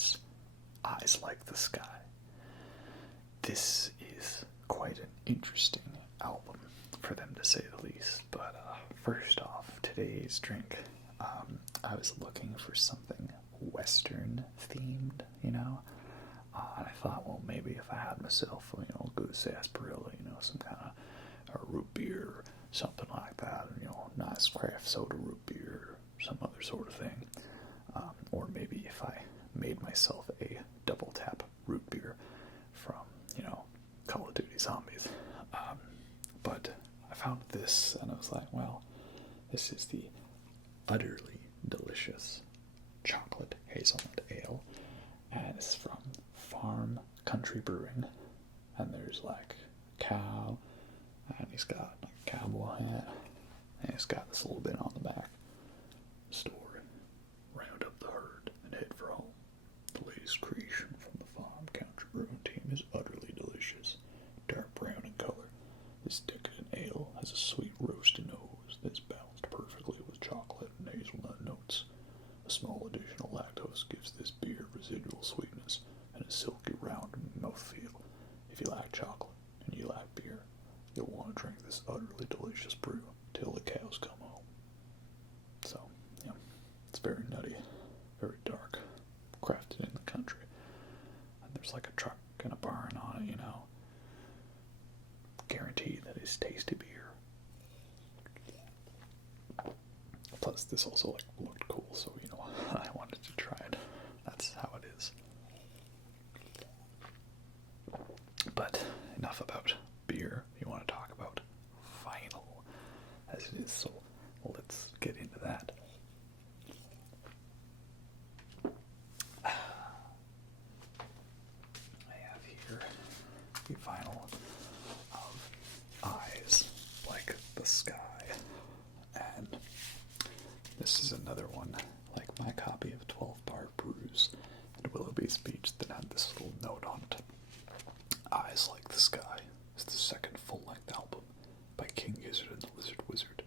is Eyes Like the Sky. This is quite an interesting album, for them to say the least. But first off, today's drink, I was looking for something Western themed, and I thought, well, maybe if I had myself, a good sarsaparilla, some kind of root beer, or something like that, nice craft soda root beer, or some other sort of thing. Or maybe if I made myself a double tap root beer from, Call of Duty Zombies. But I found this and I was like, well, this is the utterly delicious chocolate hazelnut ale, and it's from Farm Country Brewing, and there's like a cow, and he's got like a cowboy hat, and he's got this little bit on the back. Store, round up the herd and head for home. The latest creation from the Farm Country Brewing team is utterly delicious. Dark brown in color, this decadent ale has a sweet roasty nose that's balanced perfectly with chocolate and hazelnut notes. A small additional lactose gives this beer residual sweetness and a silky round mouthfeel. If you like chocolate and you like beer, you'll want to drink this utterly delicious brew till the cows come home. So, it's very nutty, very dark, crafted in the country. And there's like a truck and a barn on it, Guaranteed that it's tasty beer. Plus, this also looked cool, so I wanted to try it. That's how it is. But enough about beer. You want to talk about vinyl, as it is. So let's get into that. I have here the vinyl of Eyes Like the Sky, and this is another one, like my copy of 12 Bar Brews and Willoughby's Beach, that had this little note on it. Eyes Like the Sky is the second full-length album by King Gizzard and the Lizard Wizard,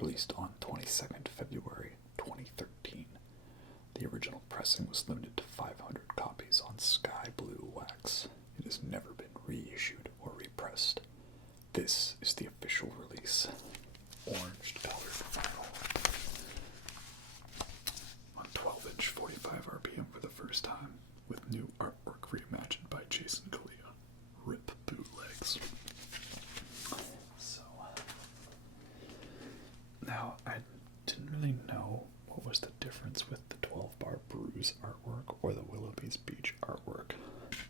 released on 22nd February 2013. The original pressing was limited to 500 copies on sky blue wax. It has never been reissued or repressed. This is the official release. Orange colored vinyl. On 12-inch 45 RPM for the first time, with new artwork reimagined by Jason Kalia. Rip bootlegs. So, now I didn't really know what was the difference with the 12 Bar Brews artwork or the Willoughby's Beach artwork,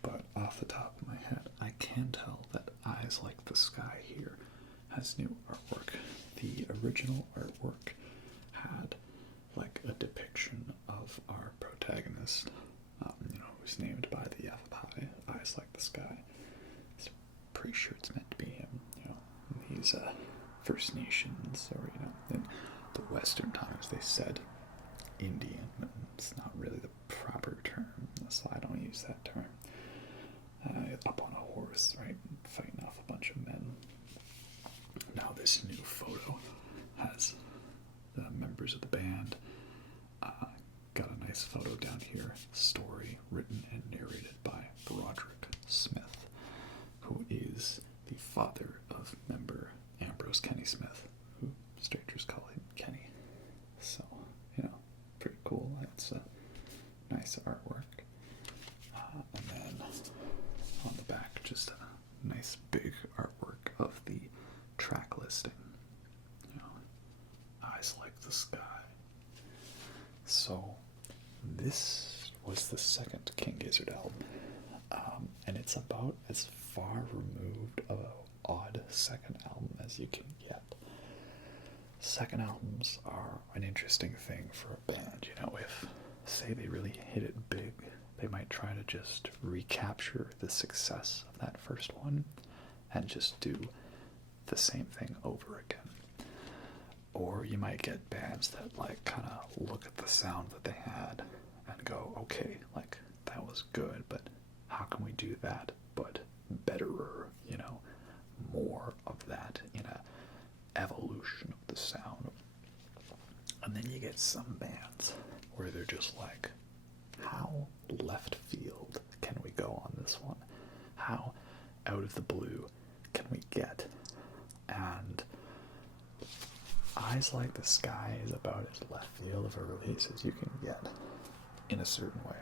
but off the top of my head, I can tell that Eyes Like the Sky here has new artwork. The original artwork had like a depiction of our protagonist, who's named by the alphabet, Eyes Like the Sky. So pretty sure it's meant to be him, He's First Nations, or, in the Western times they said Indian. It's not really the proper term, so I don't use that term. Up on a horse, right, fighting off a bunch of men. Now this new photo has the members of the band. Got a nice photo down here. Story written and narrated by Broderick Smith, who is the father of member Ambrose Kenny Smith, who strangers call him Kenny. So, pretty cool. That's a nice artwork. And then on the back, just a nice big artwork of the track listing. Eyes Like the Sky. So, this was the second King Gizzard album, and it's about as far removed of an odd second album as you can get. Second albums are an interesting thing for a band, if, say, they really hit it big, they might try to just recapture the success of that first one and just do the same thing over again. Or you might get bands that kind of look at the sound that they had and go, okay, that was good, but how can we do that but betterer, more of that in a evolution of the sound. And then you get some bands where they're just like, how of the blue can we get? And Eyes Like the Sky is about as left field of a release as you can get in a certain way.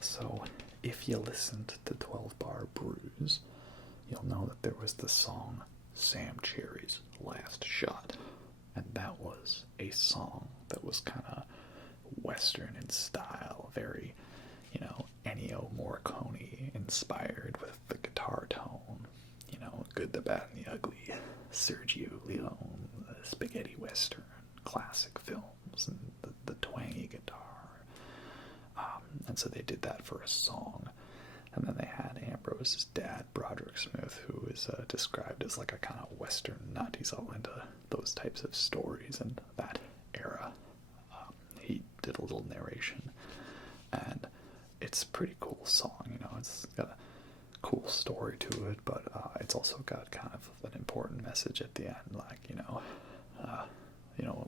So if you listened to 12 Bar Brews, you'll know that there was the song Sam Cherry's Last Shot. And that was a song that was kind of Western in style, very, Ennio Morricone inspired with the guitar tone, Good, the Bad, and the Ugly, Sergio Leone, the spaghetti Western, classic films, and the twangy guitar. And so they did that for a song. And then they had Ambrose's dad, Broderick Smith, who is described as like a kind of Western nut. He's all into those types of stories and that era. He did a little narration. And it's a pretty cool song, It's got a cool story to it, but it's also got kind of an important message at the end, like,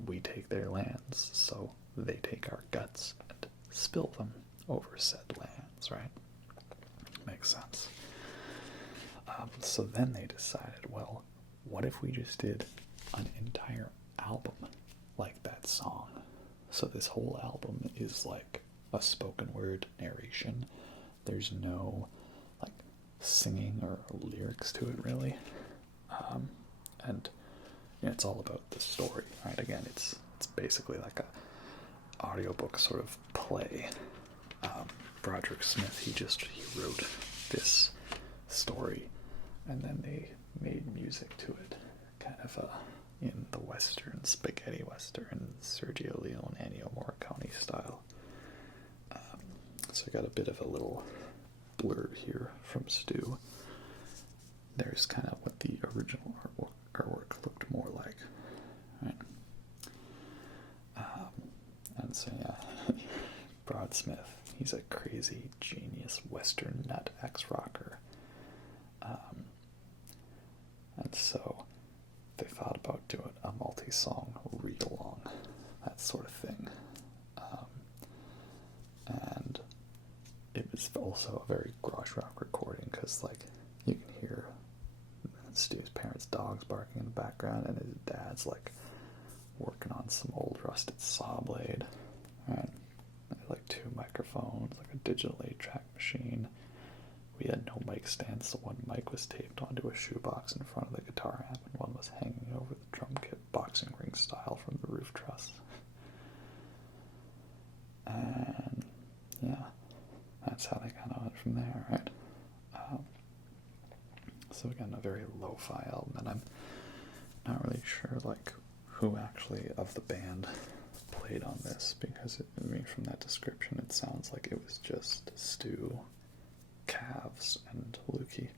we take their lands, so they take our guts and spill them over said lands, right? Makes sense. So then they decided, well, what if we just did an entire album like that song? So this whole album is like a spoken word narration. There's no like singing or lyrics to it really. And it's all about the story, right? Again, it's basically like a audiobook sort of play. Broderick Smith, he wrote this story, and then they made music to it, kind of in the Western, spaghetti Western, Sergio Leone, Ennio Morricone style. So I got a bit of a little blurb here from Stu. There's kind of what the original artwork looked more like, right? And so yeah, Brod Smith, he's a crazy genius Western nut ex-rocker. And so they thought about doing a multi-song read-along, that sort of thing. And it was also a very garage rock recording, because like you can hear Stu's parents' dogs barking in the background, and his dad's like working on some old rusted saw blade, and like 2 microphones, like a digital 8-track machine. We had no mic stands, so one mic was taped onto a shoebox in front of the guitar amp, and one was hanging over the drum kit, boxing ring style, from the roof truss. And yeah, that's how they kind of went from there, right? So again, a very lo-fi album, and I'm not really sure like who actually of the band played on this, because from that description it sounds like it was just Stu, Cavs, and Lukey,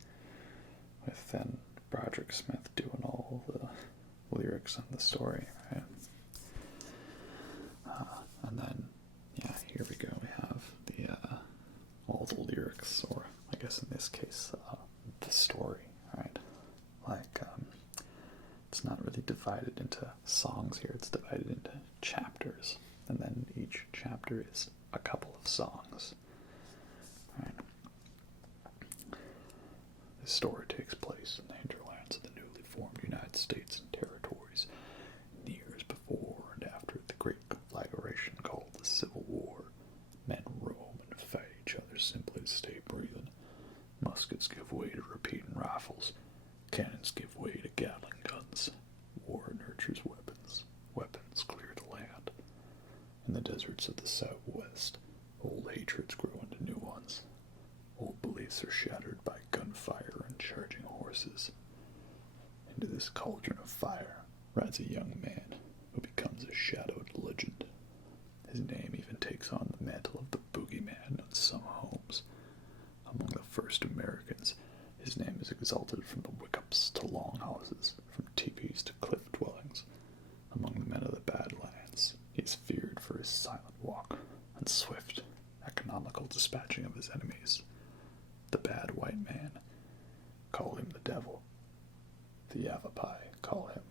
with then Broderick Smith doing all the lyrics and the story, right? And then yeah, here we go. We have the all the lyrics, or I guess in this case the story, right? Like it's not really divided into songs here, it's divided into chapters, and then each chapter is a couple of songs, right? The story takes place in the hinterlands of the newly formed United States and Territories, in the years before and after the great conflagration called the Civil War. Men roam and fight each other simply to stay breathing. Muskets give way to repeating rifles. Cannons give way to Gatling guns. War nurtures weapons. Weapons clear the land. In the deserts of the Southwest, old hatreds grow into new ones. Old beliefs are shattered by gunfire and charging horses. Into this cauldron of fire rides a young man who becomes a shadowed legend. His name even takes on the mantle of the boogeyman in some homes. Among the first Americans, his name is exalted from the wickups to longhouses, from teepees to cliff dwellings. Among the men of the Badlands, he is feared for his silent walk and swift, economical dispatching of his enemies. The bad white man, call him the devil. The Yavapai call him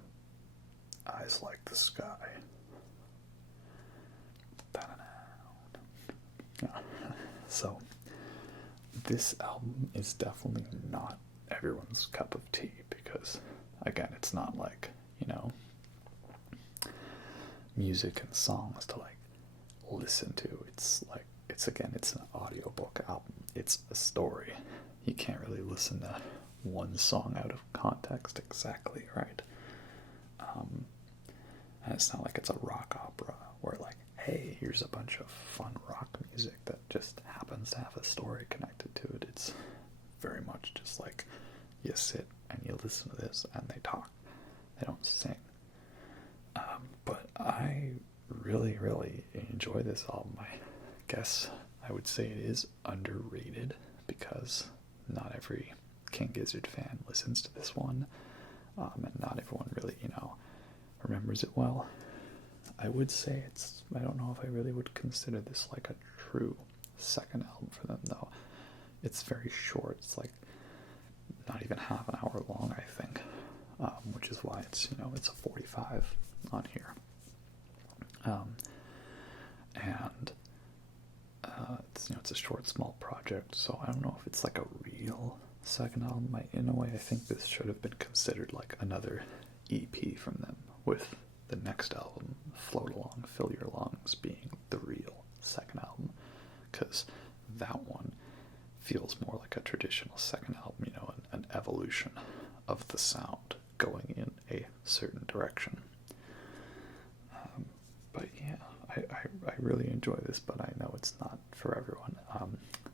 Eyes Like the Sky. So, this album is definitely not everyone's cup of tea because, again, it's not like, music and songs to like listen to. It's like, it's an audiobook album. It's a story. You can't really listen to one song out of context exactly, right? And it's not like it's a rock opera where like, hey, here's a bunch of fun rock music that just happens to have a story connected to it. It's very much just like you sit and you listen to this and they talk. They don't sing. But I really, really enjoy this album. I guess I would say it is underrated because not every King Gizzard fan listens to this one, and not everyone really, remembers it well. I would say I don't know if I really would consider this like a true second album for them, though. It's very short. It's like not even half an hour long, I think, which is why it's, it's a 45 on here. And it's a short, small project, so I don't know if it's like a real second album. In a way, I think this should have been considered like another EP from them, with the next album, Float Along, Fill Your Lungs, being the real second album, because that one feels more like a traditional second album, an evolution of the sound going in a certain direction. But yeah, I really enjoy this, but I know it's not for everyone.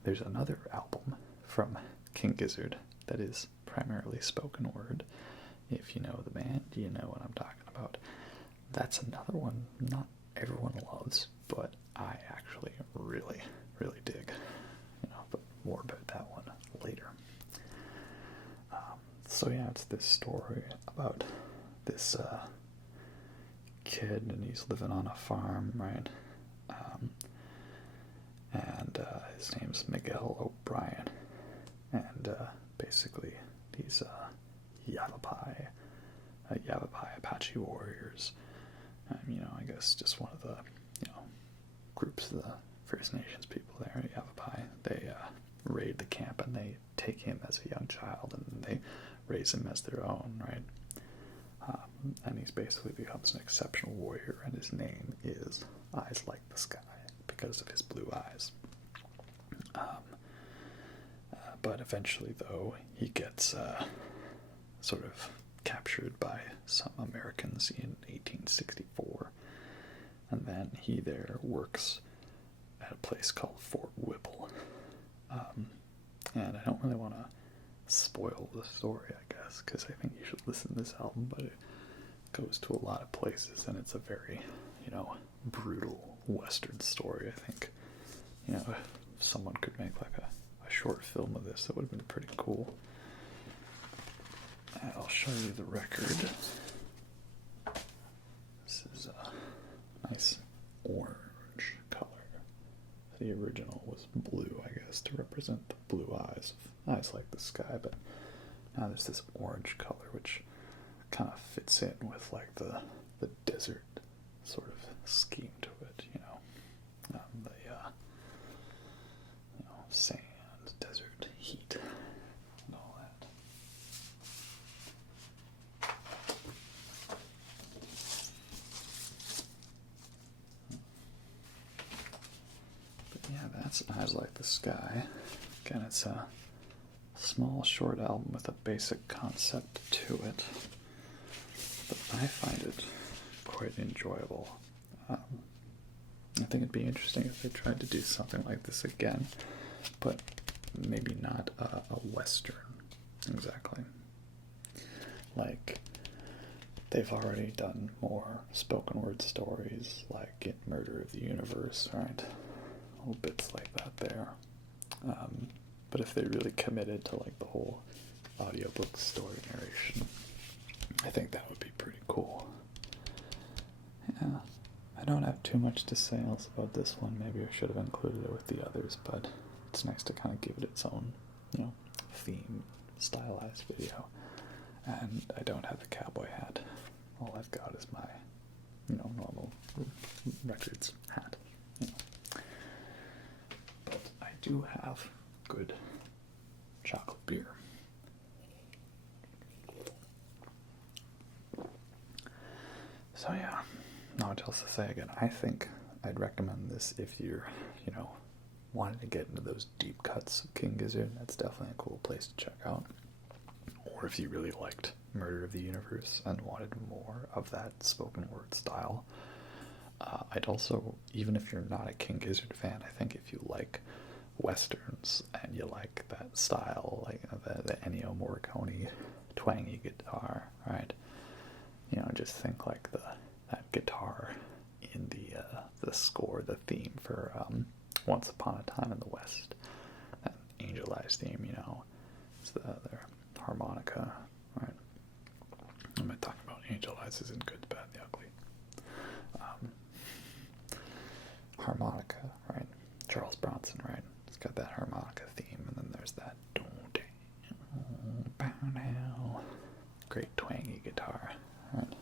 There's another album from King Gizzard that is primarily spoken word. If you know the band, you know what I'm talking about. That's another one not everyone loves, but I actually really, really dig. But more about that one later. So yeah, it's this story about this kid, and he's living on a farm, right? And his name's Miguel O'Brien, and basically these Yavapai Apache warriors. I guess just one of the groups of the First Nations people there, Yavapai. They raid the camp and they take him as a young child and they raise him as their own, right? And he's basically becomes an exceptional warrior, and his name is Eyes Like the Sky because of his blue eyes. But eventually, though, he gets sort of captured by some Americans in 1864, and then he there works at a place called Fort Whipple. And I don't really want to spoil the story, I guess, because I think you should listen to this album, but it goes to a lot of places, and it's a very, brutal Western story. I think, if someone could make like a short film of this, that would have been pretty cool. I'll show you the record. This is a nice orange color. The original was blue, I guess, to represent the blue eyes of Eyes Like the Sky, but now there's this orange color, which kind of fits in with like the desert sort of scheme to it, sand, desert, heat, and all that. But yeah, that's Eyes Like the Sky. Again, it's a small, short album with a basic concept to it, but I find it quite enjoyable. I think it'd be interesting if they tried to do something like this again, but maybe not a Western exactly. Like, they've already done more spoken word stories, like in Murder of the Universe, right? Little bits like that there. But if they really committed to like the whole audiobook story narration, I think that would be pretty cool. Yeah, I don't have too much to say else about this one. Maybe I should have included it with the others, but it's nice to kind of give it its own, theme, stylized video. And I don't have a cowboy hat. All I've got is my, normal records hat. But I do have good chocolate beer. So yeah, not much else to say. Again, I think I'd recommend this if you're, wanting to get into those deep cuts of King Gizzard. That's definitely a cool place to check out. Or if you really liked Murder of the Universe and wanted more of that spoken word style. I'd also, even if you're not a King Gizzard fan, I think if you like westerns and you like that style, like the Ennio Morricone twangy guitar, right? Just think like that guitar in the score, the theme for Once Upon a Time in the West, that Angel Eyes theme, it's their harmonica, right? I'm not talking about Angel Eyes is in Good, the Bad, the Ugly. Harmonica, right? Charles Bronson, right? It's got that harmonica theme, and then there's that great twangy guitar. Right?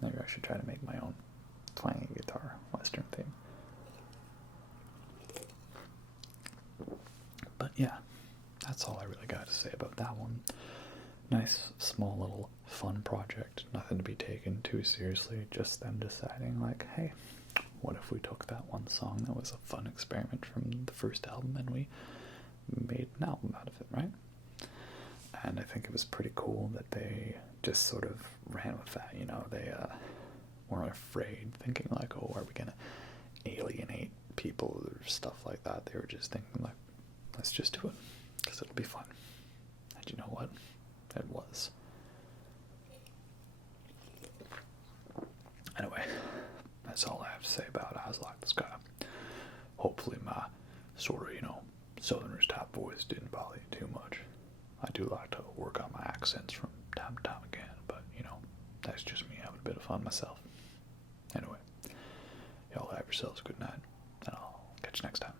Maybe I should try to make my own twangy guitar western theme. But yeah, that's all I really got to say about that one. Nice, small little fun project. Nothing to be taken too seriously. Just them deciding, like, hey, what if we took that one song that was a fun experiment from the first album and we made an album out of it, right? And I think it was pretty cool that they just sort of ran with that, they weren't afraid, thinking like, oh, are we going to alienate people or stuff like that. They were just thinking like, let's just do it, because it'll be fun. And you know what? It was. Anyway, that's all I have to say about Eyes Like the Sky. Hopefully my sort of, Southerners type voice didn't bother you too much. I do like to work on my accents from time to time again, but, that's just me having a bit of fun myself. Anyway, y'all have yourselves a good night, and I'll catch you next time.